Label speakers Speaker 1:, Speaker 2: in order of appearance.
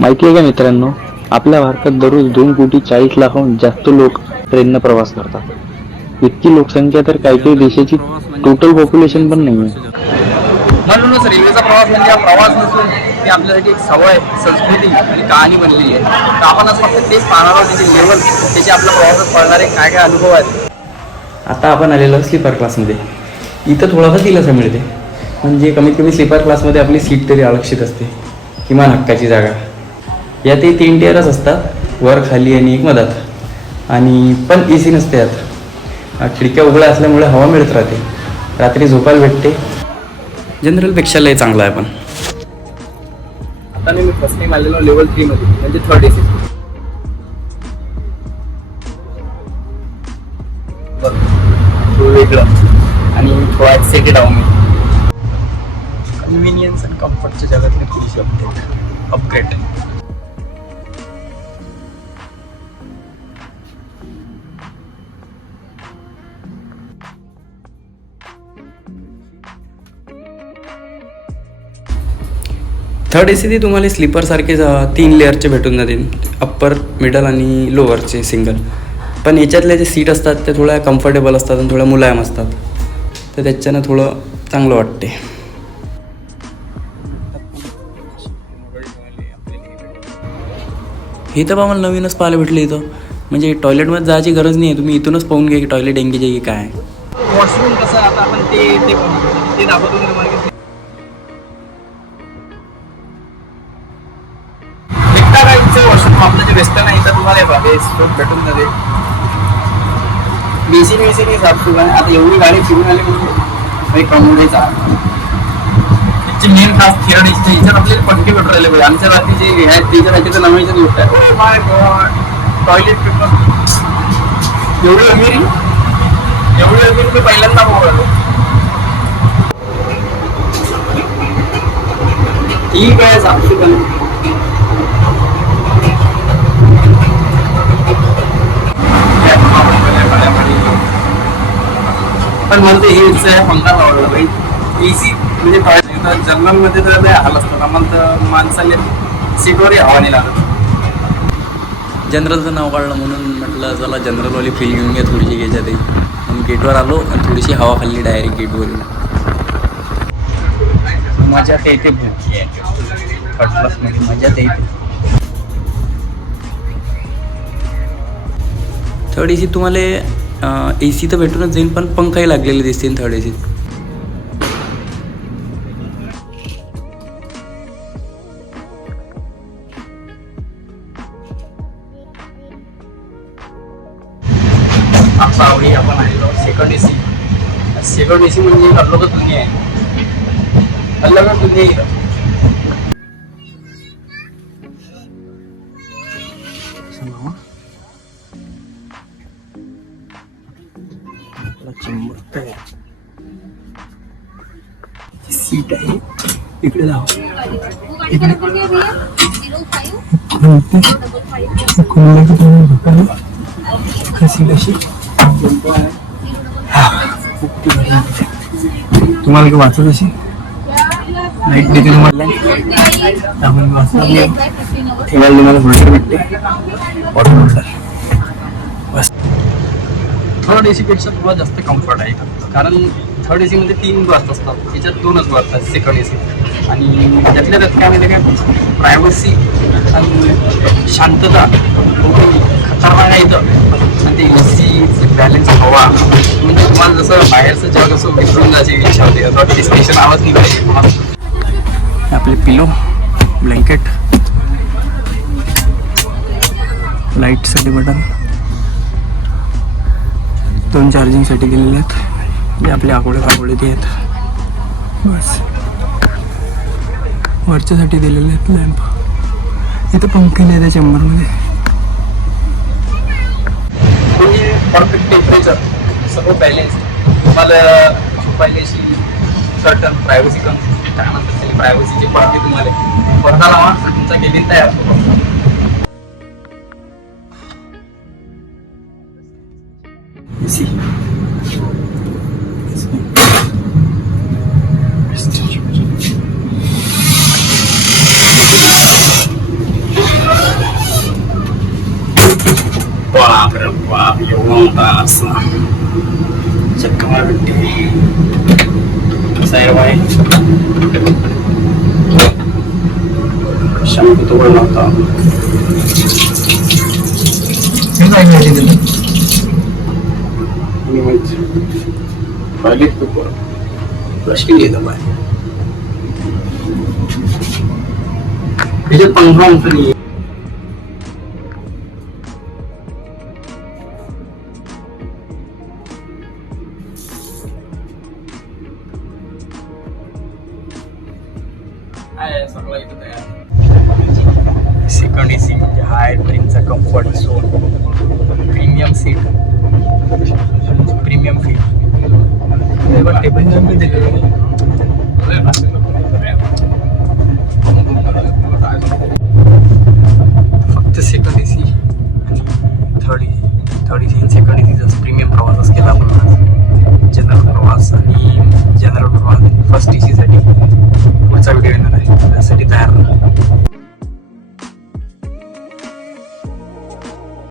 Speaker 1: माहिती आहे का मित्रांनो आपल्या भारतात दररोज दोन कोटी चाळीस लाखाहून जास्त लोक ट्रेननं प्रवास करतात. इतकी लोकसंख्या तर काही काही देशाची टोटल पॉप्युलेशन पण नाही आहे
Speaker 2: म्हणूनच रेल्वेचा प्रवास म्हणजे हा प्रवास नसून ती आपल्यासाठी एक सवय संस्कृती आणि कहाणी बनलेली आहे. तर आपण असं फक्त तेच पाहणार आहोत त्याचे लेवल त्याचे आपल्या प्रवासात पडणारे काय काय अनुभव आहेत.
Speaker 3: आता आपण आलेलो स्लीपर क्लासमध्ये इथं थोडासा दिलासा मिळते म्हणजे कमीत कमी स्लीपर क्लासमध्ये आपली सीट तरी आरक्षित असते. किमान हक्काची जागा. यातही तीन टिअरच असतात. वर खाली आणि एक मधात. आणि पण ए सी नसते यात. खिडक्या उघड्या असल्यामुळे हवा मिळत राहते. रात्री झोपायला भेटते. जनरलपेक्षा लय चांगला आहे पण.
Speaker 2: आता मी फर्स्ट टाइम आलेलो लेवल थ्री मध्ये म्हणजे थर्ड एसी वेगळं. आणि थोडा एक्साइटेड आहो मी कन्व्हिनियन्स अँड कम्फर्टच्या जगातली थोडीशी update upgrade
Speaker 3: third A C ती तुम्हाला स्लीपरसारखे तीन लेअरचे भेटून जातील. अप्पर मिडल आणि लोअरचे सिंगल पण याच्यातले जे सीट असतात ते थोड्या कम्फर्टेबल असतात आणि थोड्या मुलायम असतात. तर त्याच्यानं थोडं चांगलं वाटते हे तर बा मला नवीनच पाहायला भेटलं इथं. म्हणजे टॉयलेटमध्ये जायची गरज नाही आहे. तुम्ही इथूनच पाहून घ्या की टॉयलेट एंगेज आहे की काय.
Speaker 2: वॉशरूम कसं आता आपण ते ते दाखवतो वॉशरूम आपलं जे वेस्टर्न आहे तर तुम्हाला हे बघा भेटून जाते बेसिक बेसिक नाही साफ आता एवढी गाडी फिरून आली म्हणजे काही कमवलेचा त्याची मेन खास थिअर याच्यात आपल्याला पटके भेटून राहिले पाहिजे आमच्या रात्री जे आहेत त्याच्या रात्री तर नवीनच गोष्ट आहे टॉयलेट पेपर एवढी अमिरी? एवढी अमिरी मी पहिल्यांदा बघतो ठीक आहे साक्षीपणे पण. मला ते हेच आहे पंखा आवडला भाई. एसी म्हणजे जंगलमध्ये तर लय हाल असतात आम्हाला तर माणसाला सीटवरही हवा नाही लागत.
Speaker 3: जनरलचं नाव काढलं म्हणून म्हटलं चला जनरलवाली फील घेऊन घ्या थोडीशी घ्यायच्यात मग गेटवर आलो आणि थोडीशी हवा खाल्ली डायरेक्ट गेटवरून
Speaker 2: मजा ते येते मजा ते येते.
Speaker 3: थर्ड ए सी तुम्हाला ए सी तर भेटूनच जाईल पण पंखाही लागलेले दिसतील थर्ड ए सीत
Speaker 2: आपण आलेलो सेकंड एसी सेकंड एसी म्हणजे एक अलगच दुनिया आहे. अलगच दुनिया आहे. इथं. सीट आहे. इकडे जाऊ सीट अशी तुम्हाला की वाचत अशी लाइट देते तुम्हाला त्यामुळे ठेवायला तुम्हाला भरपूर भेटते बस. थर्ड ए सीपेक्षा थोडा जास्त कम्फर्ट आहे. कारण थर्ड एसी मध्ये तीन बर्थ असतात. त्याच्यात दोनच बर्थ आहेत. सेकंड एसी आणि त्यातल्या त्यात काय म्हणजे काय प्रायव्हसी आणि शांतता खतरनाक आहे इथं. आणि ते एसी बॅलन्स हवा. म्हणजे तुम्हाला जसं बाहेरचं जग असं विसरून जायची इच्छा होते. असं स्टेशन आवाज नाही तुम्हाला.
Speaker 3: आपले पिलो ब्लँकेट लाईटसाठी बटन. दोन चार्जिंगसाठी गेलेले आहेत. जे आपले आकोडे काकोडे ते आहेत. बस. वरच्यासाठी दिलेले आहेत लॅम्प इथं पंखे नाही त्या चेंबरमध्ये
Speaker 2: परफेक्ट टेम्परेचर सगळं बॅलेन्स तुम्हाला झोपायला सर्टन प्रायव्हसी कन काय प्रायव्हसीचे पडते तुम्हाला. पडदा लावा तुमचा केबिन तयार वारसा चक्कमार भेटते साहेब आहे शॅम्पू तो पडला होता हे काय घ्यायचे तिथे आणि मग पाहिली तू सेकंड ए सी म्हणजे हाय ट्रेनचा comfort zone premium seat premium feel table जमी फक्त सेकंड ए सी आणि third third A C second A सीचाच premium प्रवासच केला. फर्स्ट टी सीसाठी पुढचा व्हिडिओ येणार आहे. त्यासाठी तयार राहा